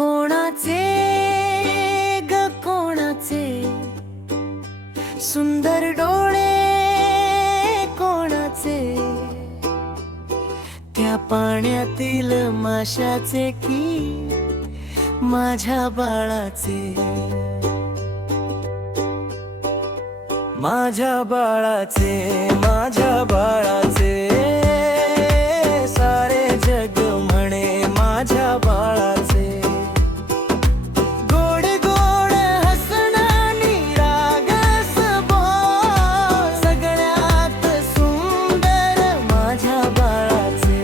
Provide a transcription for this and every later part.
कोणाचे ग कोणाचे सुंदर डोळे कोणाचे, त्या पाण्यातील माशाचे की माझ्या बाळाचे, माझ्या बाळाचे, माझ्या बाळाचे, सारे जग म्हणे माझ्या बाळाचे. गोड गोड हसणानी रागस बोल, सगळ्यात सुंदर माझ्या बाळाचे.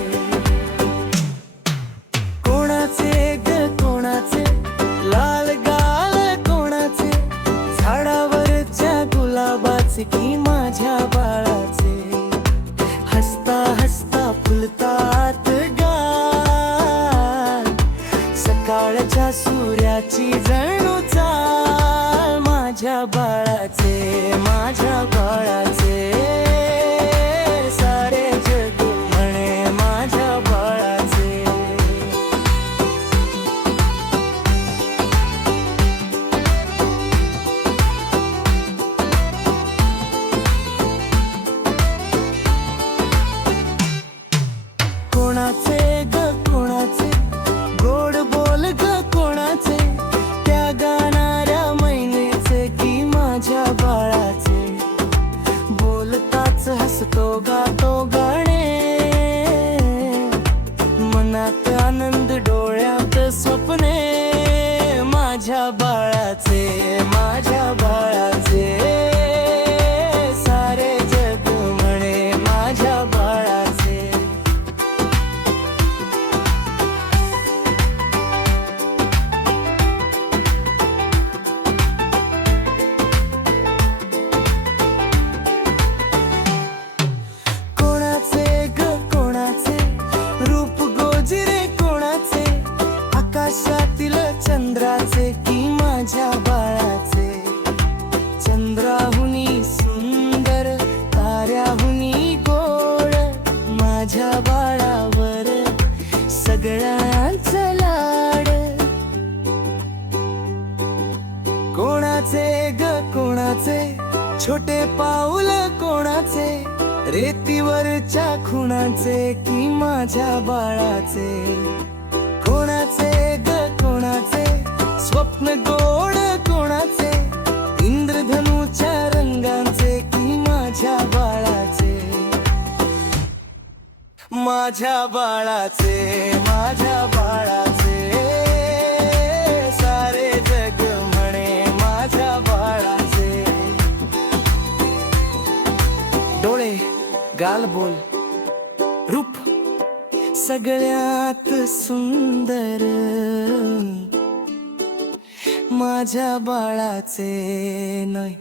कोणाचे ग कोणाचे लाल गाल कोणाचे, झाडावरच्या गुलाबाचे की माझ्या बाळाचे. हसता हसता फुलतात गाल, सकाळच्या सूर्याची जणू चाल माझ्या बाळाचे, माझ्या बाळाचे, सारे जग म्हणे माझ्या बाळाचे. कोणाचे ग कोणाचे गोड बोल ग कोणाचे, त्या गाणाऱ्या मैनेचे की माझ्या बाळाचे. बोलताच हसतो गातो गाणे, मनात आनंद डोळ्यात स्वप्ने माझ्या बाळाचे, माझ्या बाळाचे, सारे जग म्हणे माझ्या बाळाचे. आकाशातील चंद्राचे की माझ्या बाळाचे. चंद्राहुनी सुंदर ताऱ्याहुनी गोड, माझ्या बाळावर सगळ्यांचं लाड. कोणाचे ग कोणाचे छोटे पाऊल कोणाचे, रेतीवरच्या खुणाचे की माझ्या बाळाचे. कोणाचे ग कोणाचे स्वप्न गोड कोणाचे, इंद्रधनुच्या रंगांचे की माझ्या बाळाचे. माझ्या बाळाचे, माझ्या बाळाचे, सारे जग म्हणे माझ्या बाळाचे. डोळे गाल बोल रूप सगळ्यात सुंदर माझ्या बाळाचे. नाही